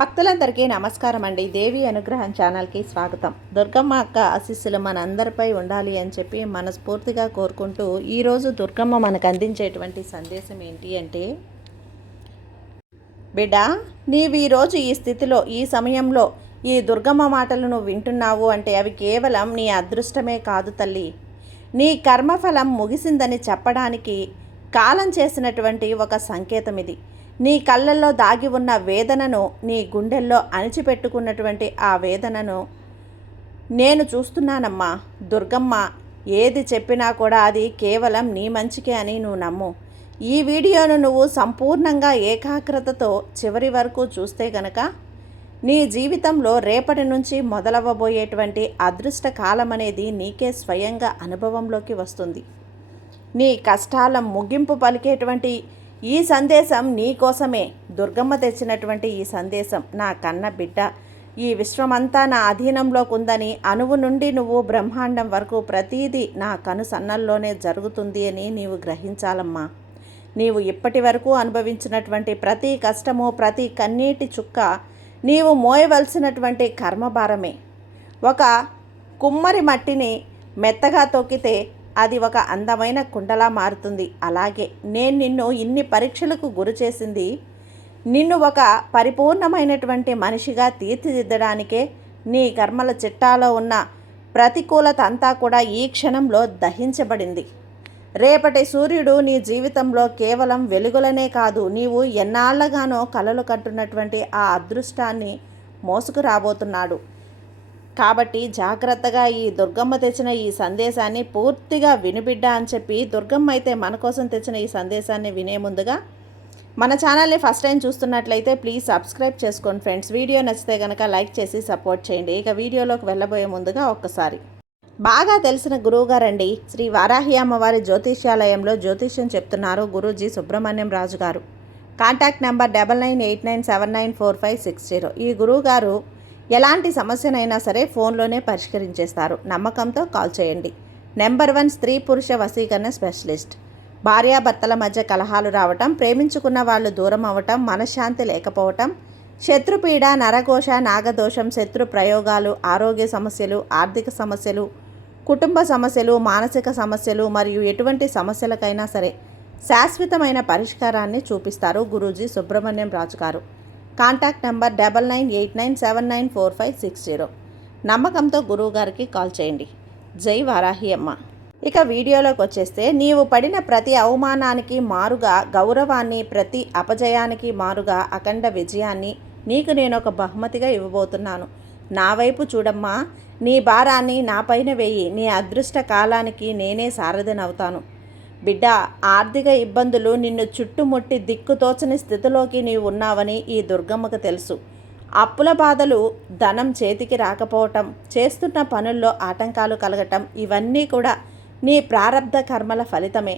భక్తులందరికీ నమస్కారం అండి. దేవి అనుగ్రహం ఛానల్కి స్వాగతం. దుర్గమ్మ అక్క ఆశీస్సులు మనందరిపై ఉండాలి అని చెప్పి మనస్ఫూర్తిగా కోరుకుంటూ ఈరోజు దుర్గమ్మ మనకు అందించేటువంటి సందేశం ఏంటి అంటే, బిడ్డ, నీవు ఈరోజు ఈ స్థితిలో ఈ సమయంలో ఈ దుర్గమ్మ మాటలు నువ్వు వింటున్నావు అంటే అవి కేవలం నీ అదృష్టమే కాదు తల్లి. నీ కర్మఫలం ముగిసిందని చెప్పడానికి కాలం చేసినటువంటి ఒక సంకేతం ఇది. నీ కళ్ళల్లో దాగి ఉన్న వేదనను, నీ గుండెల్లో అణిచిపెట్టుకున్నటువంటి ఆ వేదనను నేను చూస్తున్నానమ్మా. దుర్గమ్మ ఏది చెప్పినా కూడా అది కేవలం నీ మంచికే అని నువ్వు నమ్ము. ఈ వీడియోను నువ్వు సంపూర్ణంగా ఏకాగ్రతతో చివరి వరకు చూస్తే గనక నీ జీవితంలో రేపటి నుంచి మొదలవ్వబోయేటువంటి అదృష్ట కాలం అనేది నీకే స్వయంగా అనుభవంలోకి వస్తుంది. నీ కష్టాల ముగింపు పలికేటువంటి ఈ సందేశం నీ కోసమే. దుర్గమ్మ తెచ్చినటువంటి ఈ సందేశం, నా కన్న బిడ్డ, ఈ విశ్వమంతా నా అధీనంలోకి ఉందని, అణువు నుండి నువ్వు బ్రహ్మాండం వరకు ప్రతీదీ నా కనుసన్నల్లోనే జరుగుతుంది అని నీవు గ్రహించాలమ్మా. నీవు ఇప్పటి వరకు అనుభవించినటువంటి ప్రతి కష్టము, ప్రతి కన్నీటి చుక్క నీవు మోయవలసినటువంటి కర్మభారమే. ఒక కుమ్మరి మట్టిని మెత్తగా తొక్కితే అది ఒక అందమైన కుండలా మారుతుంది. అలాగే నేను నిన్ను ఇన్ని పరీక్షలకు గురి చేసింది నిన్ను ఒక పరిపూర్ణమైనటువంటి మనిషిగా తీర్చిదిద్దడానికే. నీ కర్మల చిట్టాలో ఉన్న ప్రతికూలత అంతా కూడా ఈ క్షణంలో దహించబడింది. రేపటి సూర్యుడు నీ జీవితంలో కేవలం వెలుగులనే కాదు, నీవు ఎన్నాళ్లగానో కలలు కంటున్నటువంటి ఆ అదృష్టాన్ని మోసుకురాబోతున్నాడు. కాబట్టి జాగ్రత్తగా ఈ దుర్గమ్మ తెచ్చిన ఈ సందేశాన్ని పూర్తిగా వినిబిడ్డ అని చెప్పి, దుర్గమ్మ అయితే మన కోసం తెచ్చిన ఈ సందేశాన్ని వినే ముందుగా మన ఛానల్ని ఫస్ట్ టైం చూస్తున్నట్లయితే ప్లీజ్ సబ్స్క్రైబ్ చేసుకోండి ఫ్రెండ్స్. వీడియో నచ్చితే కనుక లైక్ చేసి సపోర్ట్ చేయండి. ఇక వీడియోలోకి వెళ్ళబోయే ముందుగా ఒక్కసారి బాగా తెలిసిన గురువుగారండి, శ్రీ వారాహి అమ్మవారి జ్యోతిష్యాలయంలో జ్యోతిష్యం చెప్తున్నారు గురూజీ సుబ్రహ్మణ్యం రాజు గారు. Contact number 9989794560. ఈ గురువుగారు ఎలాంటి సమస్యనైనా సరే ఫోన్లోనే పరిష్కరించేస్తారు. నమ్మకంతో కాల్ చేయండి. నెంబర్ 1 స్త్రీ పురుష వశీకరణ స్పెషలిస్ట్. భార్యాభర్తల మధ్య కలహాలు రావటం, ప్రేమించుకున్న వాళ్ళు దూరం అవ్వటం, మనశ్శాంతి లేకపోవటం, శత్రుపీడ, నరఘోష, నాగదోషం, శత్రు ప్రయోగాలు, ఆరోగ్య సమస్యలు, ఆర్థిక సమస్యలు, కుటుంబ సమస్యలు, మానసిక సమస్యలు మరియు ఎటువంటి సమస్యలకైనా సరే శాశ్వతమైన పరిష్కారాన్ని చూపిస్తారు గురూజీ సుబ్రహ్మణ్యం రాజు గారు. Contact number 9989794560. నమ్మకంతో గురువుగారికి కాల్ చేయండి. జై వారాహి అమ్మ. ఇక వీడియోలోకి వచ్చేస్తే, నీవు పడిన ప్రతి అవమానానికి మారుగా గౌరవాన్ని, ప్రతి అపజయానికి మారుగా అఖండ విజయాన్ని నీకు నేను ఒక బహుమతిగా ఇవ్వబోతున్నాను. నా వైపు చూడమ్మా. నీ భారాన్ని నాపైన వేయి. నీ అదృష్ట కాలానికి నేనే సారథినవుతాను. బిడ్డ, ఆర్థిక ఇబ్బందులు నిన్ను చుట్టుముట్టి దిక్కుతోచని స్థితిలోకి నీవు ఉన్నావని ఈ దుర్గమ్మకు తెలుసు. అప్పుల బాధలు, ధనం చేతికి రాకపోవటం, చేస్తున్న పనుల్లో ఆటంకాలు కలగటం, ఇవన్నీ కూడా నీ ప్రారబ్ధ కర్మల ఫలితమే.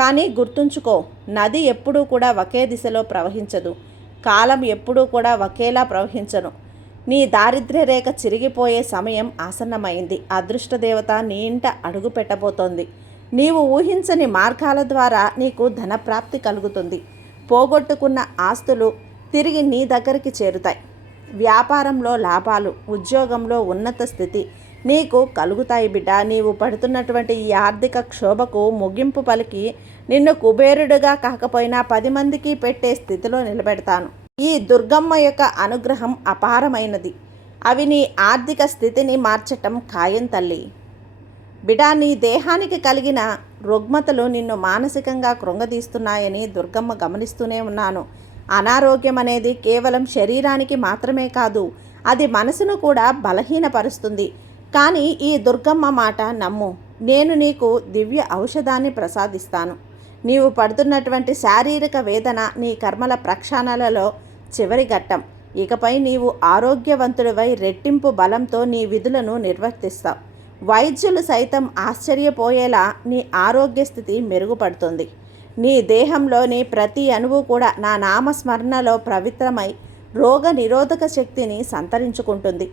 కానీ గుర్తుంచుకో, నది ఎప్పుడూ కూడా ఒకే దిశలో ప్రవహించదు. కాలం ఎప్పుడూ కూడా ఒకేలా ప్రవహించను. నీ దారిద్ర్య రేఖ చిరిగిపోయే సమయం ఆసన్నమైంది. అదృష్టదేవత నీ ఇంట అడుగు పెట్టబోతోంది. నీవు ఊహించని మార్గాల ద్వారా నీకు ధనప్రాప్తి కలుగుతుంది. పోగొట్టుకున్న ఆస్తులు తిరిగి నీ దగ్గరికి చేరుతాయి. వ్యాపారంలో లాభాలు, ఉద్యోగంలో ఉన్నత స్థితి నీకు కలుగుతాయి బిడ్డ. నీవు పడుతున్నటువంటి ఈ ఆర్థిక క్షోభకు ముగింపు పలికి నిన్ను కుబేరుడుగా కాకపోయినా 10 మందికి పెట్టే స్థితిలో నిలబెడతాను. ఈ దుర్గమ్మ యొక్క అనుగ్రహం అపారమైనది. అవి నీ ఆర్థిక స్థితిని మార్చటం ఖాయం తల్లి. బిడా, నీ దేహానికి కలిగిన రుగ్మతలు నిన్ను మానసికంగా కృంగదీస్తున్నాయని దుర్గమ్మ గమనిస్తూనే ఉన్నాను. అనారోగ్యం అనేది కేవలం శరీరానికి మాత్రమే కాదు, అది మనసును కూడా బలహీనపరుస్తుంది. కానీ ఈ దుర్గమ్మ మాట నమ్ము. నేను నీకు దివ్య ఔషధాన్ని ప్రసాదిస్తాను. నీవు పడుతున్నటువంటి శారీరక వేదన నీ కర్మల ప్రక్షాళనలో చివరి ఘట్టం. ఇకపై నీవు ఆరోగ్యవంతుడివై రెట్టింపు బలంతో నీ విధులను నిర్వర్తిస్తావు. వైద్యులు సైతం ఆశ్చర్యపోయేలా నీ ఆరోగ్య స్థితి మెరుగుపడుతుంది. నీ దేహంలోని ప్రతి అణువు కూడా నా నామస్మరణలో పవిత్రమై రోగ నిరోధక శక్తిని సంతరించుకుంటుంది.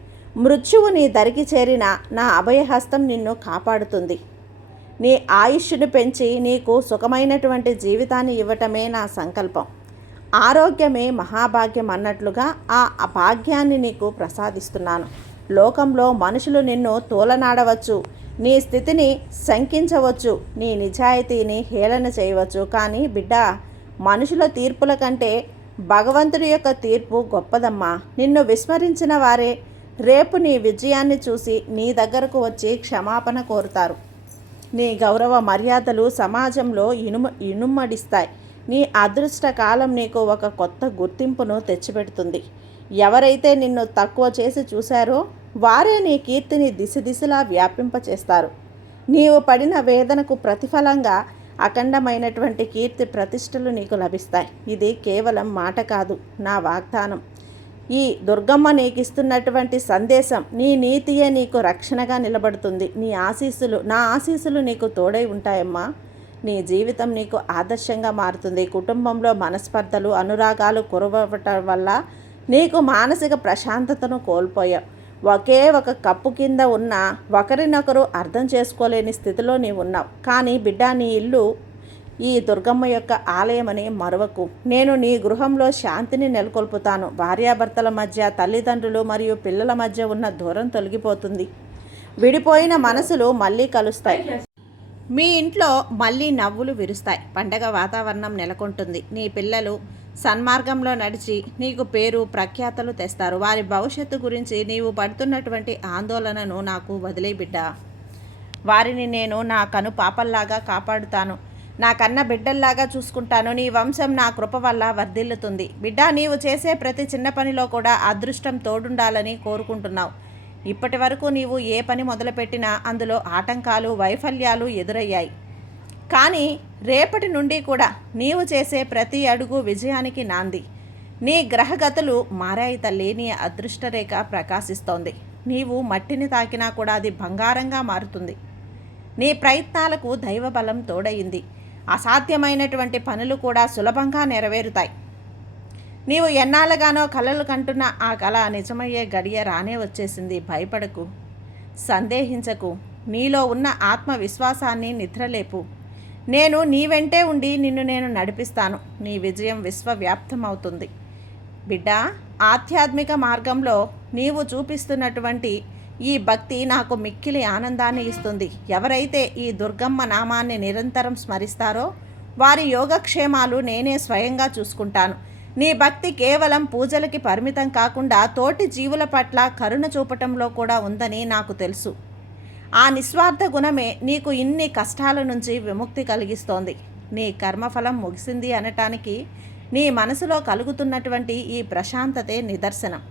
మృత్యువు నీ దరికి చేరిన నా అభయహస్తం నిన్ను కాపాడుతుంది. నీ ఆయుష్ను పెంచి నీకు సుఖమైనటువంటి జీవితాన్ని ఇవ్వటమే నా సంకల్పం. ఆరోగ్యమే మహాభాగ్యం అన్నట్లుగా ఆ భాగ్యాన్ని నీకు ప్రసాదిస్తున్నాను. లోకంలో మనుషులు నిన్ను తోలనాడవచ్చు, నీ స్థితిని శంకించవచ్చు, నీ నిజాయితీని హేళన చేయవచ్చు. కానీ బిడ్డ, మనుషుల తీర్పుల కంటే భగవంతుడి యొక్క తీర్పు గొప్పదమ్మా. నిన్ను విస్మరించిన వారే రేపు నీ విజయాన్ని చూసి నీ దగ్గరకు వచ్చి క్షమాపణ కోరుతారు. నీ గౌరవ మర్యాదలు సమాజంలో ఇనుమడిస్తాయి. నీ అదృష్ట కాలం నీకు ఒక కొత్త గుర్తింపును తెచ్చిపెడుతుంది. ఎవరైతే నిన్ను తక్కువ చేసి చూశారో వారే నీ కీర్తిని దిశలా వ్యాపింపచేస్తారు. నీవు పడిన వేదనకు ప్రతిఫలంగా అఖండమైనటువంటి కీర్తి ప్రతిష్టలు నీకు లభిస్తాయి. ఇది కేవలం మాట కాదు, నా వాగ్దానం. ఈ దుర్గమ్మ నీకు ఇస్తున్నటువంటి సందేశం, నీ నీతియే నీకు రక్షణగా నిలబడుతుంది. నా ఆశీస్సులు నీకు తోడై ఉంటాయమ్మా. నీ జీవితం నీకు ఆదర్శంగా మారుతుంది. కుటుంబంలో మనస్పర్ధలు, అనురాగాలు కురవటం వల్ల నీకు మానసిక ప్రశాంతతను కోల్పోయావు. ఒకే ఒక కప్పు కింద ఉన్న ఒకరినొకరు అర్థం చేసుకోలేని స్థితిలో నీవు ఉన్నావు. కానీ బిడ్డ, నీ ఇల్లు ఈ దుర్గమ్మ యొక్క ఆలయమని మరవకు. నేను నీ గృహంలో శాంతిని నెలకొల్పుతాను. భార్యాభర్తల మధ్య, తల్లిదండ్రులు మరియు పిల్లల మధ్య ఉన్న దూరం తొలగిపోతుంది. విడిపోయిన మనసులు మళ్ళీ కలుస్తాయి. మీ ఇంట్లో మళ్ళీ నవ్వులు విరుస్తాయి. పండగ వాతావరణం నెలకొంటుంది. నీ పిల్లలు సన్మార్గంలో నడిచి నీకు పేరు ప్రఖ్యాతలు తెస్తారు. వారి భవిష్యత్తు గురించి నీవు పడుతున్నటువంటి ఆందోళనను నాకు వదిలే బిడ్డ. వారిని నేను నా కను పాపల్లాగా కాపాడుతాను. నా కన్న బిడ్డల్లాగా చూసుకుంటాను. నీ వంశం నా కృప వల్ల వర్ధిల్లుతుంది. బిడ్డ, నీవు చేసే ప్రతి చిన్న పనిలో కూడా అదృష్టం తోడుండాలని కోరుకుంటున్నావు. ఇప్పటి వరకు నీవు ఏ పని మొదలుపెట్టినా అందులో ఆటంకాలు, వైఫల్యాలు ఎదురయ్యాయి. కానీ రేపటి నుండి కూడా నీవు చేసే ప్రతి అడుగు విజయానికి నాంది. నీ గ్రహగతులు మారాయి తల్లి. నీ అదృష్టరేఖ ప్రకాశిస్తోంది. నీవు మట్టిని తాకినా కూడా అది బంగారంగా మారుతుంది. నీ ప్రయత్నాలకు దైవబలం తోడయింది. అసాధ్యమైనటువంటి పనులు కూడా సులభంగా నెరవేరుతాయి. నీవు ఎన్నాళ్ళగానో కలలు కంటున్న ఆ కళ నిజమయ్యే గడియ రానే వచ్చేసింది. భయపడకు, సందేహించకు. నీలో ఉన్న ఆత్మవిశ్వాసాన్ని నిద్రలేపు. నేను నీ వెంటే ఉండి నిన్ను నేను నడిపిస్తాను. నీ విజయం విశ్వవ్యాప్తమవుతుంది. బిడ్డ, ఆధ్యాత్మిక మార్గంలో నీవు చూపిస్తున్నటువంటి ఈ భక్తి నాకు మిక్కిలి ఆనందాన్ని ఇస్తుంది. ఎవరైతే ఈ దుర్గమ్మ నామాన్ని నిరంతరం స్మరిస్తారో వారి యోగక్షేమాలు నేనే స్వయంగా చూసుకుంటాను. నీ భక్తి కేవలం పూజలకి పరిమితం కాకుండా తోటి జీవుల పట్ల కరుణ చూపటంలో కూడా ఉందని నాకు తెలుసు. ఆ నిస్వార్థ గుణమే నీకు ఇన్ని కష్టాల నుంచి విముక్తి కలిగిస్తోంది. నీ కర్మఫలం ముగిసింది అనటానికి నీ మనసులో కలుగుతున్నటువంటి ఈ ప్రశాంతతే నిదర్శనం.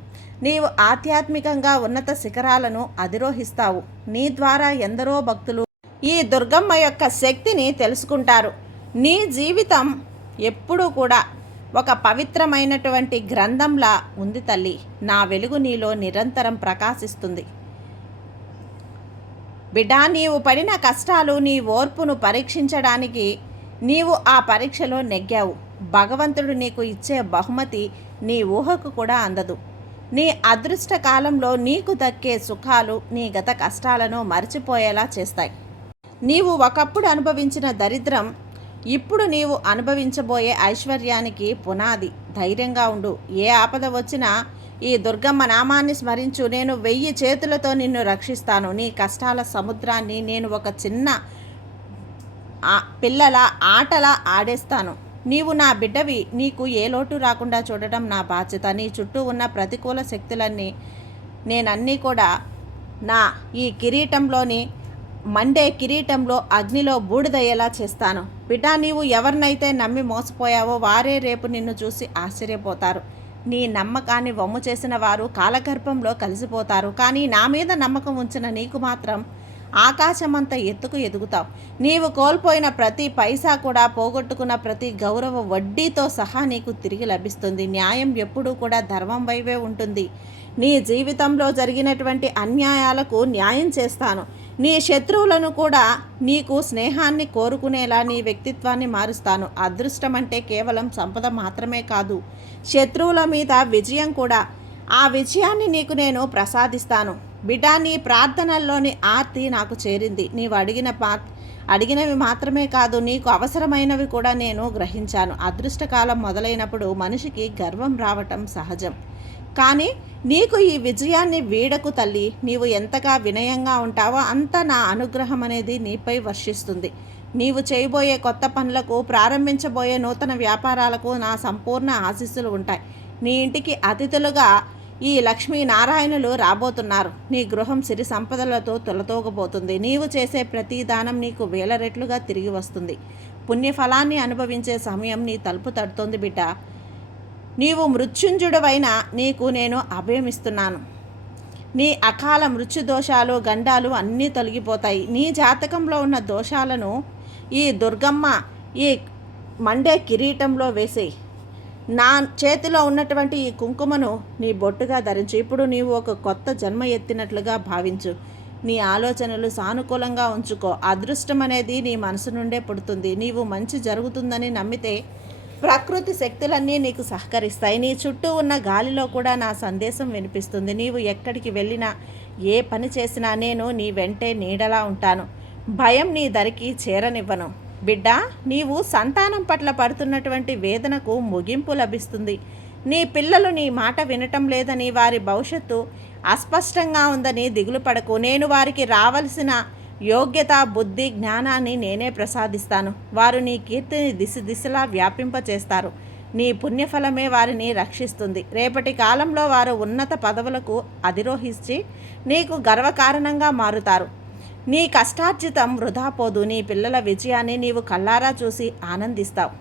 నీవు ఆధ్యాత్మికంగా ఉన్నత శిఖరాలను అధిరోహిస్తావు. నీ ద్వారా ఎందరో భక్తులు ఈ దుర్గమ్మ యొక్క శక్తిని తెలుసుకుంటారు. నీ జీవితం ఎప్పుడూ కూడా ఒక పవిత్రమైనటువంటి గ్రంథంలా ఉంది తల్లి. నా వెలుగు నీలో నిరంతరం ప్రకాశిస్తుంది. బిడ్డ, నీవు పడిన కష్టాలు నీ ఓర్పును పరీక్షించడానికి నీవు ఆ పరీక్షలో నెగ్గావు. భగవంతుడు నీకు ఇచ్చే బహుమతి నీ ఊహకు కూడా అందదు. నీ అదృష్ట కాలంలో నీకు దక్కే సుఖాలు నీ గత కష్టాలను మర్చిపోయేలా చేస్తాయి. నీవు ఒకప్పుడు అనుభవించిన దరిద్రం ఇప్పుడు నీవు అనుభవించబోయే ఐశ్వర్యానికి పునాది. ధైర్యంగా ఉండు. ఏ ఆపద వచ్చినా ఈ దుర్గమ్మ నామాన్ని స్మరించు. నేను 1000 చేతులతో నిన్ను రక్షిస్తాను. నీ కష్టాల సముద్రాన్ని నేను ఒక చిన్న పిల్లల ఆటలా ఆడేస్తాను. నీవు నా బిడ్డవి. నీకు ఏ లోటు రాకుండా చూడటం నా బాధ్యత. నీ చుట్టూ ఉన్న ప్రతికూల శక్తులన్నీ నేనన్నీ కూడా నా ఈ కిరీటంలోని మండే కిరీటంలో అగ్నిలో బూడిదయ్యేలా చేస్తాను. బిడ్డ, నీవు ఎవరినైతే నమ్మి మోసపోయావో వారే రేపు నిన్ను చూసి ఆశ్చర్యపోతారు. నీ నమ్మకాన్ని వమ్ము చేసిన వారు కాలగర్భంలో కలిసిపోతారు. కానీ నా మీద నమ్మకం ఉంచిన నీకు మాత్రం ఆకాశమంత ఎత్తుకు ఎదుగుతావు. నీవు కోల్పోయిన ప్రతి పైసా కూడా, పోగొట్టుకున్న ప్రతి గౌరవ వడ్డీతో సహా నీకు తిరిగి లభిస్తుంది. న్యాయం ఎప్పుడూ కూడా ధర్మం వైపే ఉంటుంది. నీ జీవితంలో జరిగినటువంటి అన్యాయాలకు న్యాయం చేస్తాను. నీ శత్రువులను కూడా నీకు స్నేహాన్ని కోరుకునేలా నీ వ్యక్తిత్వాన్ని మారుస్తాను. అదృష్టం అంటే కేవలం సంపద మాత్రమే కాదు, శత్రువుల మీద విజయం కూడా. ఆ విజయాన్ని నీకు నేను ప్రసాదిస్తాను. బిడ్డ, నీ ప్రార్థనల్లోని ఆర్తి నాకు చేరింది. నీవు అడిగిన అడిగినవి మాత్రమే కాదు, నీకు అవసరమైనవి కూడా నేను గ్రహించాను. అదృష్టకాలం మొదలైనప్పుడు మనిషికి గర్వం రావటం సహజం. కానీ నీకు ఈ విజయాన్ని వీడకు తల్లి. నీవు ఎంతగా వినయంగా ఉంటావో అంత నా అనుగ్రహం అనేది నీపై వర్షిస్తుంది. నీవు చేయబోయే కొత్త పనులకు, ప్రారంభించబోయే నూతన వ్యాపారాలకు నా సంపూర్ణ ఆశీస్సులు ఉంటాయి. నీ ఇంటికి అతిథులుగా ఈ లక్ష్మీనారాయణులు రాబోతున్నారు. నీ గృహం సిరి సంపదలతో తొలతూగబోతుంది. నీవు చేసే ప్రతి దానం నీకు వేల రెట్లుగా తిరిగి వస్తుంది. పుణ్యఫలాన్ని అనుభవించే సమయం నీ తలుపు తడుతోంది బిడ్డ. నీవు మృత్యుంజుడవైన నీకు నేను అభయమిస్తున్నాను. నీ అకాల మృత్యు దోషాలు, గండాలు అన్నీ తొలగిపోతాయి. నీ జాతకంలో ఉన్న దోషాలను ఈ దుర్గమ్మ ఈ మండే కిరీటంలో వేసేయి. నా చేతిలో ఉన్నటువంటి ఈ కుంకుమను నీ బొట్టుగా ధరించు. ఇప్పుడు నీవు ఒక కొత్త జన్మ ఎత్తినట్లుగా భావించు. నీ ఆలోచనలు సానుకూలంగా ఉంచుకో. అదృష్టం అనేది నీ మనసు నుండే పుడుతుంది. నీవు మంచి జరుగుతుందని నమ్మితే ప్రకృతి శక్తులన్నీ నీకు సహకరిస్తాయి. నీ చుట్టూ ఉన్న గాలిలో కూడా నా సందేశం వినిపిస్తుంది. నీవు ఎక్కడికి వెళ్ళినా, ఏ పని చేసినా నేను నీ వెంటే నీడలా ఉంటాను. భయం నీ దరికి చేరనివ్వను. బిడ్డ, నీవు సంతానం పట్ల పడుతున్నటువంటి వేదనకు ముగింపు లభిస్తుంది. నీ పిల్లలు నీ మాట వినటం లేదని, వారి భవిష్యత్తు అస్పష్టంగా ఉందని దిగులు పడకు. నేను వారికి రావలసిన యోగ్యత, బుద్ధి, జ్ఞానాన్ని నేనే ప్రసాదిస్తాను. వారు నీ కీర్తిని దిశలా వ్యాపింపచేస్తారు. నీ పుణ్యఫలమే వారిని రక్షిస్తుంది. రేపటి కాలంలో వారు ఉన్నత పదవులకు అధిరోహించి నీకు గర్వకారణంగా మారుతారు. నీ కష్టార్జితం వృధా పోదు. నీ పిల్లల విజయాన్ని నీవు కళ్ళారా చూసి ఆనందిస్తావు.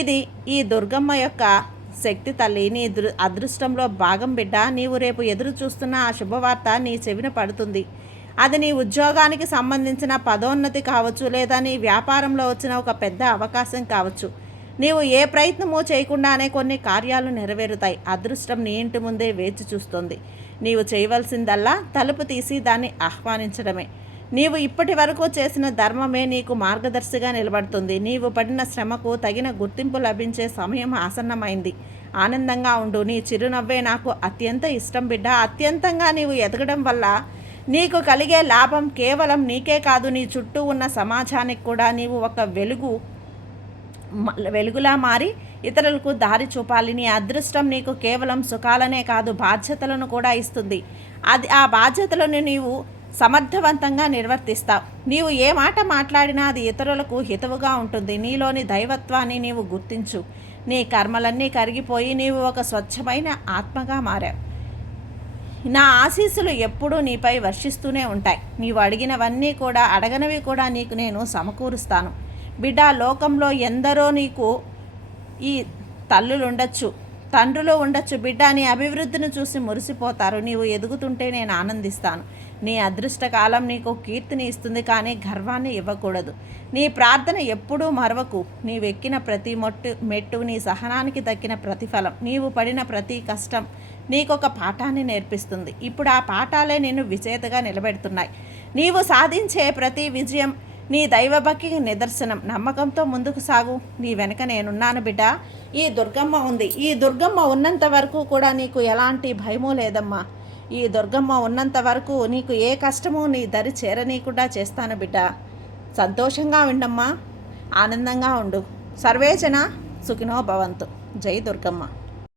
ఇది ఈ దుర్గమ్మ యొక్క శక్తి తల్లి. నీ అదృష్టంలో భాగం బిడ్డ. నీవు రేపు ఎదురు చూస్తున్న ఆ శుభవార్త నీ చెవిన పడుతుంది. అది నీ ఉద్యోగానికి సంబంధించిన పదోన్నతి కావచ్చు, లేదా నీ వ్యాపారంలో వచ్చిన ఒక పెద్ద అవకాశం కావచ్చు. నీవు ఏ ప్రయత్నమూ చేయకుండానే కొన్ని కార్యాలు నెరవేరుతాయి. అదృష్టం నీ ఇంటి ముందే వేచి చూస్తుంది. నీవు చేయవలసిందల్లా తలుపు తీసి దాన్ని ఆహ్వానించడమే. నీవు ఇప్పటి వరకు చేసిన ధర్మమే నీకు మార్గదర్శిగా నిలబడుతుంది. నీవు పడిన శ్రమకు తగిన గుర్తింపు లభించే సమయం ఆసన్నమైంది. ఆనందంగా ఉండు. నీ చిరునవ్వే నాకు అత్యంత ఇష్టం బిడ్డ. అత్యంతంగా నీవు ఎదగడం వల్ల నీకు కలిగే లాభం కేవలం నీకే కాదు, నీ చుట్టూ ఉన్న సమాజానికి కూడా. నీవు ఒక వెలుగులా మారి ఇతరులకు దారి చూపాలి. నీ అదృష్టం నీకు కేవలం సుఖాలనే కాదు, బాధ్యతలను కూడా ఇస్తుంది. ఆ బాధ్యతలను నీవు సమర్థవంతంగా నిర్వర్తిస్తావు. నీవు ఏ మాట మాట్లాడినా అది ఇతరులకు హితవుగా ఉంటుంది. నీలోని దైవత్వాన్ని నీవు గుర్తించు. నీ కర్మలన్నీ కరిగిపోయి నీవు ఒక స్వచ్ఛమైన ఆత్మగా మారావు. నా ఆశీస్సులు ఎప్పుడూ నీపై వర్షిస్తూనే ఉంటాయి. నీవు అడిగినవన్నీ కూడా, అడగనవి కూడా నీకు నేను సమకూరుస్తాను. బిడ్డ, లోకంలో ఎందరో నీకు ఈ తల్లులు ఉండొచ్చు, తండ్రులు ఉండొచ్చు. బిడ్డ, నీ అభివృద్ధిని చూసి మురిసిపోతారు. నీవు ఎదుగుతుంటే నేను ఆనందిస్తాను. నీ అదృష్టకాలం నీకు కీర్తిని ఇస్తుంది, కానీ గర్వాన్ని ఇవ్వకూడదు. నీ ప్రార్థన ఎప్పుడూ మరవకు. నీవెక్కిన ప్రతి మెట్టు నీ సహనానికి దక్కిన ప్రతిఫలం. నీవు పడిన ప్రతి కష్టం నీకొక పాఠాన్ని నేర్పిస్తుంది. ఇప్పుడు ఆ పాఠాలే నిన్ను విజేతగా నిలబెడుతున్నాయి. నీవు సాధించే ప్రతి విజయం నీ దైవభక్తికి నిదర్శనం. నమ్మకంతో ముందుకు సాగు. నీ వెనక నేనున్నాను బిడ్డ. ఈ దుర్గమ్మ ఉంది. ఈ దుర్గమ్మ ఉన్నంత వరకు కూడా నీకు ఎలాంటి భయమూ లేదమ్మా. ఈ దుర్గమ్మ ఉన్నంత వరకు నీకు ఏ కష్టమూ నీ దరి చేరనీయకుండా చేస్తాను బిడ్డ. సంతోషంగా ఉండమ్మా, ఆనందంగా ఉండు. సర్వేజన సుఖినో భవంతు. జై దుర్గమ్మ.